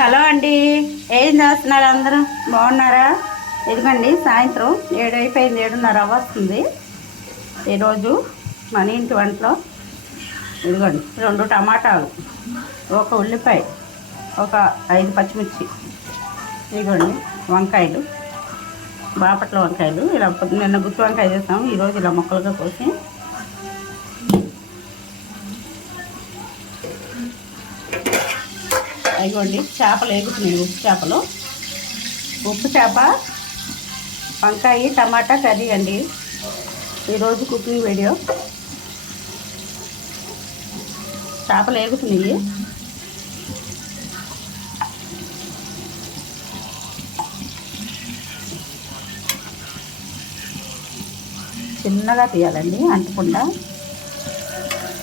Hello అండి, ఏం చేస్తున్నారు? అందరూ బాగున్నారా? ఇదిగోండి, సాయంత్రం 7 అయిపోయింది, 7:30 వస్తుంది. ఈరోజు మన ఇంటి వంటలో ఇదిగోండి 2 టమాటాలు, ఒక ఉల్లిపాయ, ఒక 5 పచ్చిమిర్చి, ఇదిగోండి వంకాయలు, బాపట్ల వంకాయలు. ఇలా నిన్న గుత్తి వంకాయ చేస్తాము, ఈరోజు ఇలా ముక్కలుగా కోసి అయిగోండి చేపలు ఎగుతున్నాయి. ఉప్పు చేప వంకాయ టమాటా కర్రీ అండి ఈరోజు కుకింగ్ వీడియో. చేపలు ఎగుతున్నాయి. చిన్నగా తీయాలండి, అంటకుండా.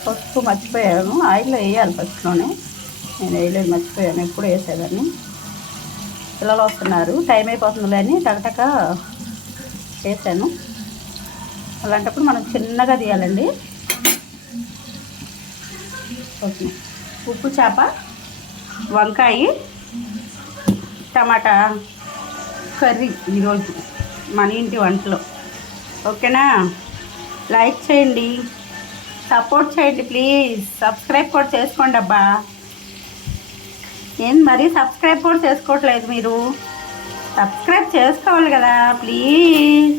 పసుపు మర్చిపోయాను, ఆయిల్లో వేయాలి ఫస్ట్లోనే. నేను వేయలేదు, మర్చిపోయాను. ఎప్పుడు వేసేదాన్ని. పిల్లలు వస్తున్నారు, టైం అయిపోతుందిలే అని టకటక వేసాను. అలాంటప్పుడు మనం చిన్నగా తీయాలండి. ఓకే, ఉప్పు చేప వంకాయ టమాటా కర్రీ ఈరోజు మన ఇంటి వంటలో. ఓకేనా? లైక్ చేయండి, సపోర్ట్ చేయండి ప్లీజ్. సబ్స్క్రైబ్ కూడా చేసుకోండి అబ్బా. ఏం మరీ సబ్స్క్రైబ్ కూడా చేసుకోవట్లేదు మీరు? సబ్స్క్రైబ్ చేసుకోవాలి కదా ప్లీజ్.